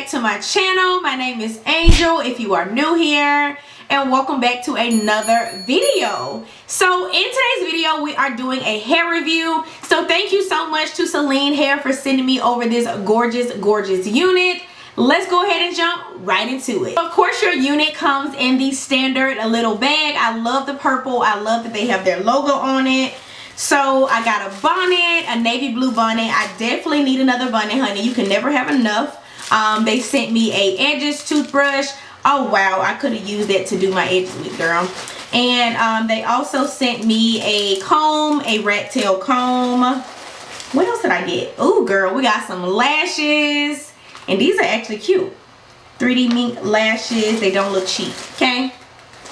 back to my channel. My name is Angel if you are new here, and welcome back to another video. So in today's video we are doing a hair review. So thank you so much to Celine Hair for sending me over this gorgeous unit. Let's go ahead and jump right into it. Of course, your unit comes in the standard little bag. I love the purple. I love that they have their logo on it. So I got a bonnet, a navy blue bonnet. I definitely need another bonnet, honey. You can never have enough. They sent me a edges toothbrush. Oh wow, I could have used that to do my edges with, girl. And they also sent me a comb, a rat tail comb. What else did I get? Oh girl, we got some lashes. And these are actually cute. 3D mink lashes. They don't look cheap, okay?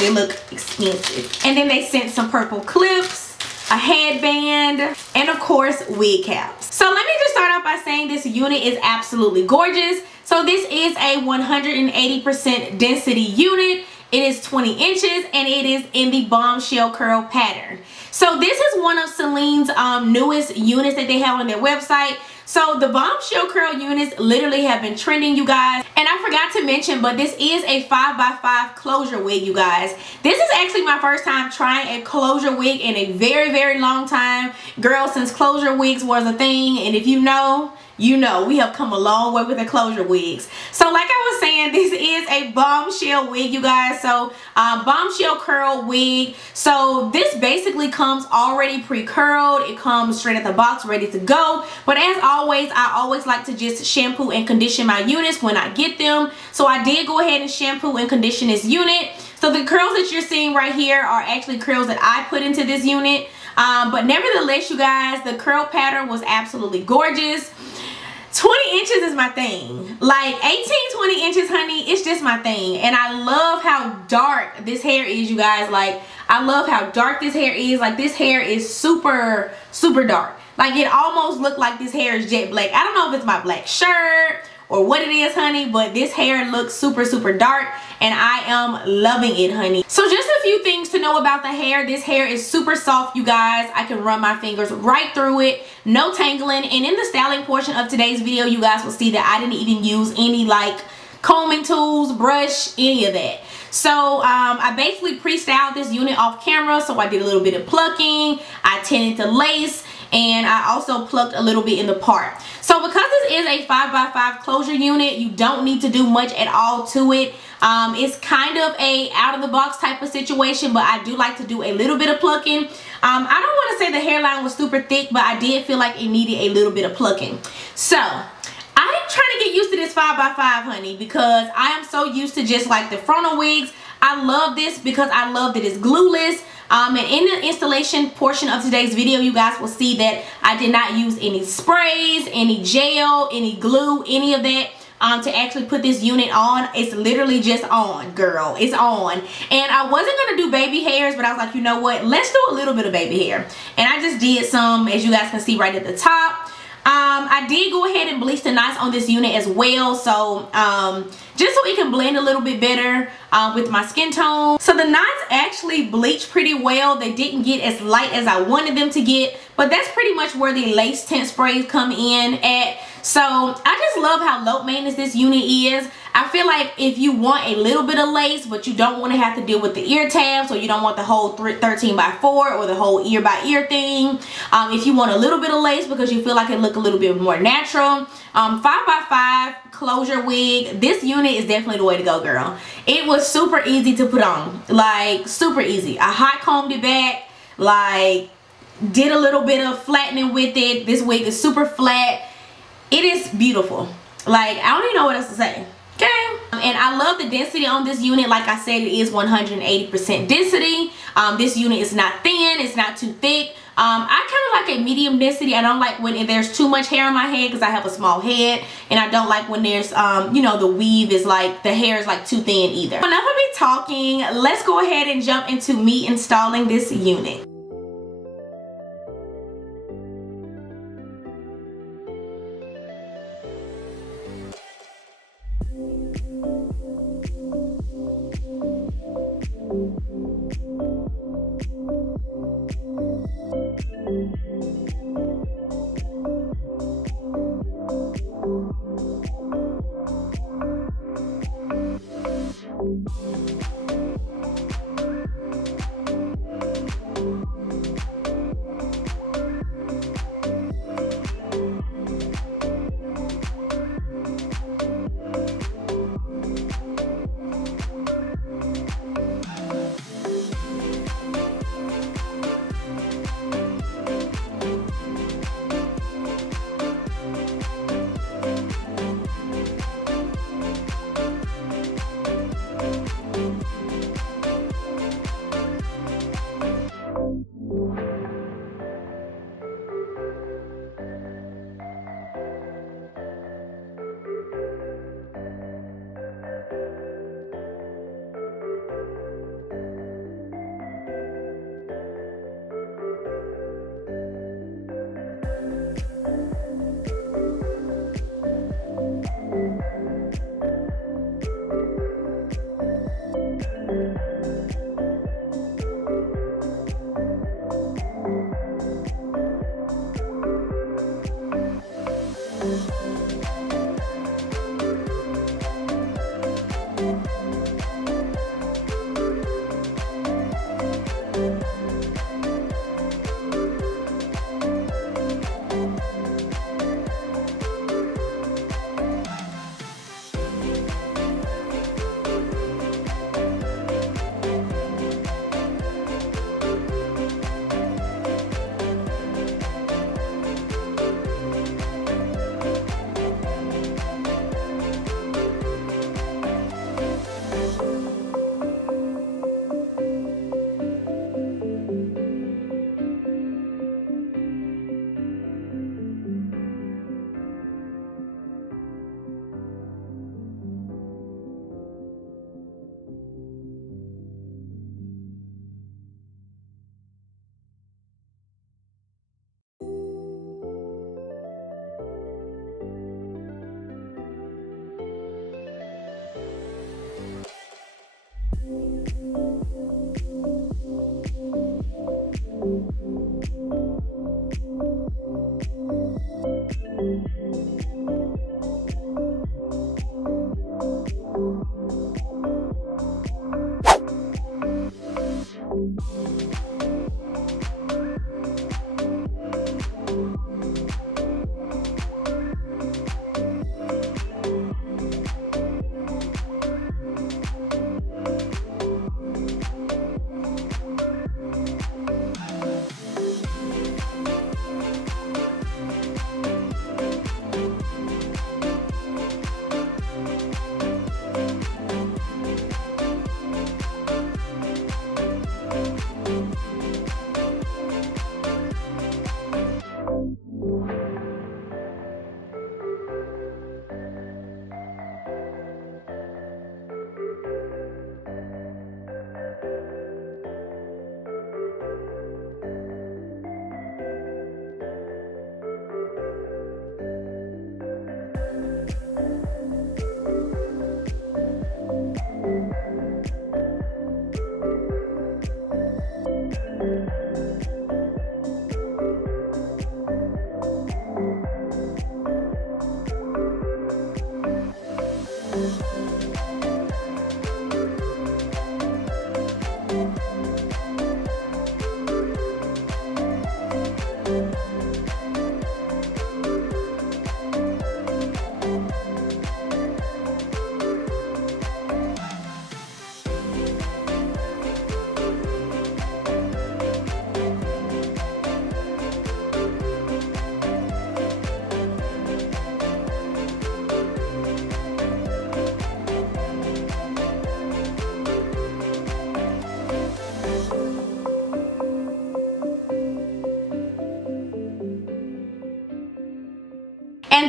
They look expensive. And then they sent some purple clips, a headband, and of course wig caps. So let me just start off by saying this unit is absolutely gorgeous. So this is a 180% density unit. It is 20 inches and it is in the Bombshell curl pattern. So this is one of Celine's newest units that they have on their website. So the Bombshell curl units literally have been trending, you guys. And I forgot to mention, but this is a 5x5 closure wig, you guys. This is actually my first time trying a closure wig in a very long time. Girl, since closure wigs was a thing, and if you know, you know, we have come a long way with the closure wigs. So like I was saying, this is a Bombshell wig, you guys. So Bombshell curl wig. So this basically comes already pre-curled. It comes straight at the box, ready to go. But as always, I always like to just shampoo and condition my units when I get them. So I did go ahead and shampoo and condition this unit. So the curls that you're seeing right here are actually curls that I put into this unit. But nevertheless, you guys, the curl pattern was absolutely gorgeous. 20 inches is my thing. Like 18-20 inches, honey, it's just my thing. And I love how dark this hair is, you guys. Like, I love how dark this hair is. Like, this hair is super dark. Like, it almost looked like this hair is jet black. I don't know if it's my black shirt or what it is, honey, but this hair looks super dark and I am loving it, honey. So just a few things to know about the hair. This hair is super soft, you guys. I can run my fingers right through it, no tangling. And in the styling portion of today's video, you guys will see that I didn't even use any like combing tools, brush, any of that. So I basically pre-styled this unit off camera. So I did a little bit of plucking, I tinted the lace, and I also plucked a little bit in the part. So because this is a 5x5 closure unit, you don't need to do much at all to it. It's kind of a out of the box type of situation, but I do like to do a little bit of plucking. I don't want to say the hairline was super thick, but I did feel like it needed a little bit of plucking. So I'm trying to get used to this 5x5, honey, because I am so used to just like the frontal wigs. I love this because I love that it's glueless. And in the installation portion of today's video, you guys will see that I did not use any sprays, any gel, any glue, any of that to actually put this unit on. It's literally just on, girl. It's on. And I wasn't going to do baby hairs, but I was like, you know what? Let's do a little bit of baby hair. And I just did some, as you guys can see right at the top. I did go ahead and bleach the knots on this unit as well, so just so it can blend a little bit better with my skin tone. So the knots actually bleached pretty well. They didn't get as light as I wanted them to get, but that's pretty much where the lace tint sprays come in at. So I just love how low maintenance this unit is. I feel like if you want a little bit of lace, but you don't want to have to deal with the ear tabs, or you don't want the whole 13x4 or the whole ear by ear thing, if you want a little bit of lace because you feel like it look a little bit more natural, 5x5 closure wig, this unit is definitely the way to go, girl. It was super easy to put on, like super easy. I hot combed it back, like did a little bit of flattening with it. This wig is super flat. It is beautiful. Like, I don't even know what else to say. Okay. And I love the density on this unit. Like I said, it is 180% density. This unit is not thin, it's not too thick. I kind of like a medium density. I don't like when there's too much hair on my head because I have a small head, and I don't like when there's you know, the weave is like, the hair is like too thin either. Enough of me talking, let's go ahead and jump into me installing this unit.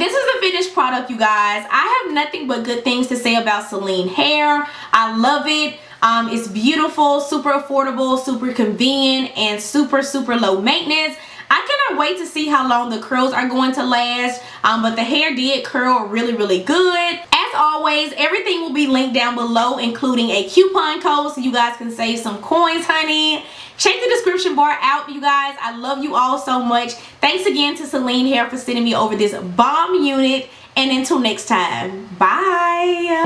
this is the finished product, you guys. I have nothing but good things to say about Celine hair. I love it. It's beautiful, super affordable, super convenient, and super low maintenance. I cannot wait to see how long the curls are going to last, but the hair did curl really good. As always, everything will be linked down below, including a coupon code so you guys can save some coins, honey. Check the description bar out, you guys. I love you all so much. Thanks again to Celine Hair for sending me over this bomb unit, and until next time, bye.